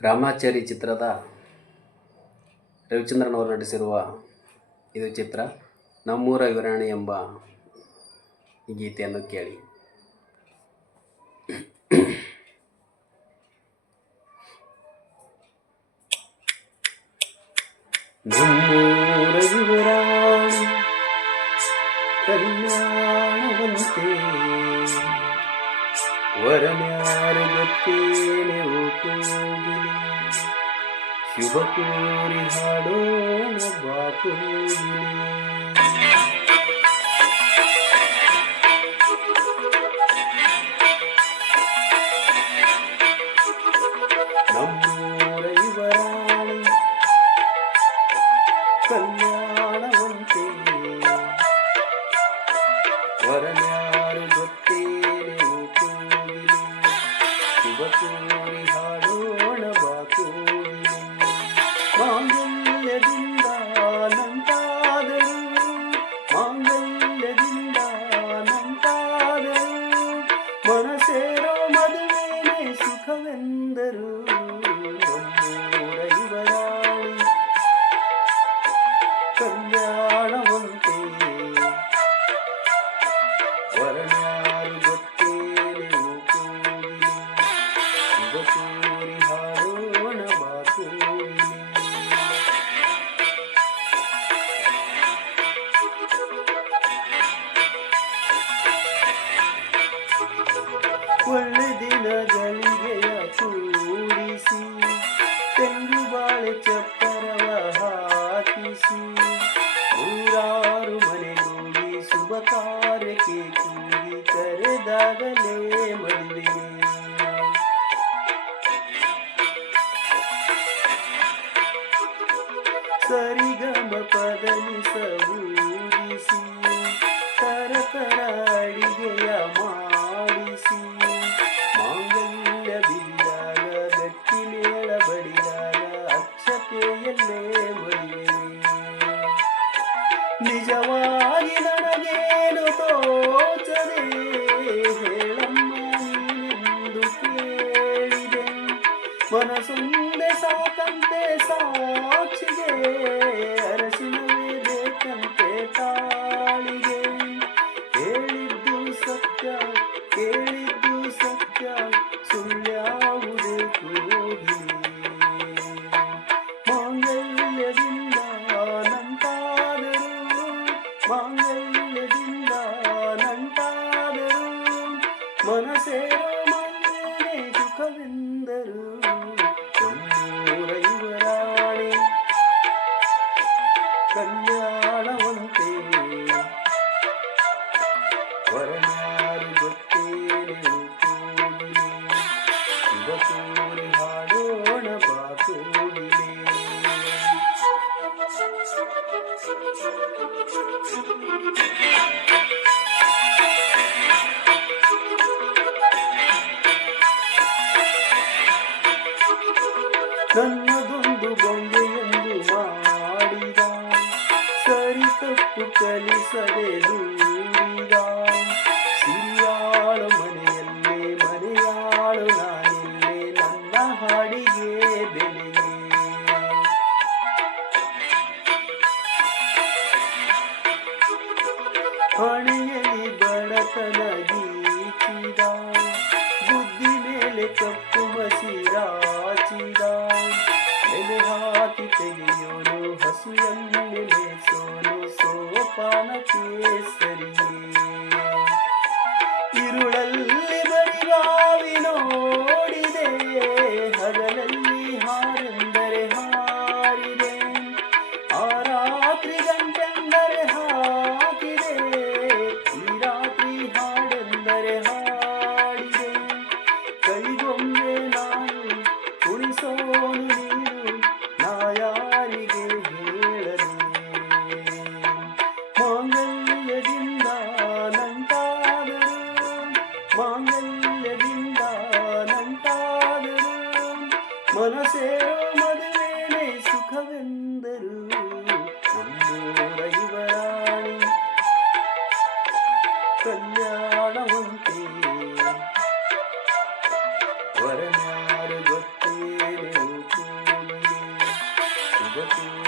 ರಾಮಾಚಾರಿ ಚಿತ್ರದ ರವಿಚಂದ್ರನ್ ಅವರು ನಟಿಸಿರುವ ಇದು ಚಿತ್ರ. ನಮ್ಮೂರ ಯುವರಾಣಿ ಎಂಬ ಈ ಗೀತೆಯನ್ನು ಕೇಳಿ. ನಮ್ಮೂರ ಯುವರಾಣಿ ಕಲ್ಯಾಣವಂತೆ ವರನ್ಯಾರು ಗೊತ್ತೇನೆ ಕೋಗಿಲೆ, ಶುಭ ಕೋರಿ ಹಾಡೋಣ ಬಾಕೋಗಿಲೆ. ನಮ್ಮೂರ ಯುವರಾಣಿ ಕಲ್ಯಾಣವಂತೆ ವರನ್ಯಾರು ಗೊತ್ತೇನೆ ಕೋಗಿಲೆ, ಶುಭ ಕೋರಿ ಹಾಡೋಣ ಬಾಕೋಗಿಲೆ. ಮಾಂಗಲ್ಯದಿಂದ ನಂತಾದರು, ಮಾಂಗಲ್ಯದಿಂದ ನಂತಾದರು, ಮನಸೇರೋ ಮದುವೆನೇ ಸುಖವೆಂದರು. ನಮ್ಮೂರ ಯುವರಾಣಿ ಕಲ್ಯಾಣವಂತೆ ವರನ್ಯಾರು ಗೊತ್ತೇನೆ ಕೋಗಿಲೆ, ಶುಭ ಕೋರಿ ಹಾಡೋಣ ಬಾಕೋಗಿಲೆ. ಒಳ್ಳೆ ದಿನಗಳಿಗೆಯ ಕೂಡಿಸಿ, ತೆಂಗು ಬಾಳೆ ಚಪ್ಪರವ ಹಾಕಿಸಿ, ನೂರಾರು ಮನೆಗೂಡಿ ಶುಭ ಕಾರ್ಯಕ್ಕೆ ಕೂಗಿ ಕರೆದಾಗಲೇ ಮದುವೆ. ಸರಿಗಮ ಪದನಿಸ ಊದಿಸಿ, ಕರಕರ ಅಡಿಗೆಯ ಮಾಡಿಸಿ, ಮಾಂಗಲ್ಯ ಬಿದ್ದಾಗ ಗಟ್ಟಿ ಮೇಳ ಬಡಿದಾಗ ಅಕ್ಷತೆಯಲ್ಲೇ ಮದುವೆ. ನಿಜವಾಗಿ ನನಗೇನು ತೋಚದೆ ಹೇಳಮ್ಮ ನೀನೆಂದು ಕೇಳಿದೆ, ಮನಸೊಂದೆ ಸಾಕಂತೆ ಸಾಕ್ಷಿಗೆ, ಅರಸಿನವೇ ಬೇಕಂತೆ ತಾಳಿಗೆ. ಹೇಳಿದ್ದು ಸತ್ಯ ಕೇಳಿದ್ದು ಸತ್ಯ, ಸುಳ್ಳ್ಯಾವುದೇ ಕೋಗಿಲೆ. ಮಾಂಗಲ್ಯದಿಂದ ನಂತಾದರು, ಮಾಂಗಲ್ಯದಿಂದ ನಂತಾದರು, ಮನಸೇರೋ ಮದುವೆನೇ ಸುಖವೆಂದರು. ನಮ್ಮೂರ ಯುವರಾಣಿ ಕಲ್ಯಾಣವಂತೆ ವರನ್ಯಾರು ಗೊತ್ತೇನೆ ಕೋಗಿಲೆ, ಶುಭ ಕೋರಿ ಹಾಡೋಣ ಬಾಕೋಗಿಲೆ. ನನ್ನದೊಂದು ಬೊಂಬೆಯೆಂದು ಮಾಡಿದ, ಸರಿ ತಪ್ಪು ಕಲಿಸದೆ ದೂರಿದ, ಸಿರಿಯಾಳು ಮನೆಯಲ್ಲೇ ಮನೆಯಾಳು ನಾನೆಲ್ಲೇ, ನನ್ನ ಹಾಡಿಗೆ ಬೆಲೆಯೇ. ಹಣೆಯಲ್ಲಿ ಬಡತನ ಗೀಚಿದ, ಬುದ್ಧಿ ಮೇಲೆ ಕಪ್ಪು ಮಸಿರಾಚಿದ, ಎಲೆ ಹಾಕಿ ತೆಗೆಯೋನು ಹಸು ಎಮ್ಮೆ ಮೇಸೋನು ಸೋಪಾನ ಕೇಸರಿಯೇ. ಇರುಳಲ್ಲಿ ಬರಿಗಾವಿ ನೋಡಿದೆ, ಹಗಲಲ್ಲಿ ಹಾರೆಂದರೆ ಹಾರಿದೆ, ಆ ರಾತ್ರಿ ಗಂಟೆಂದರೆ ಹಾಕಿದೆ, ಈ ರಾತ್ರಿ ಹಾಡೆಂದರೆ ಹಾಡಿದೆ. ಕೈಗೊಂಬೆ ನಾನು ಉಳಿಸೋನು ನೀನು, ನಾ ಯಾರಿಗೆ ಹೇಳಲಿ. ಮಾಂಗಲ್ಯದಿಂದ ನಂತಾದರು, ಮಾಂಗಲ್ಯದಿಂದ ನಂತಾದರು, ಮನಸೇರೋ ಮದುವೆನೇ ಸುಖವೆಂದರು. ನಮ್ಮೂರ ಯುವರಾಣಿ ಕಲ್ಯಾಣವಂತೆ ವರನ್ಯಾರು ಗೊತ್ತೇನೆ ಗೊತ್ತು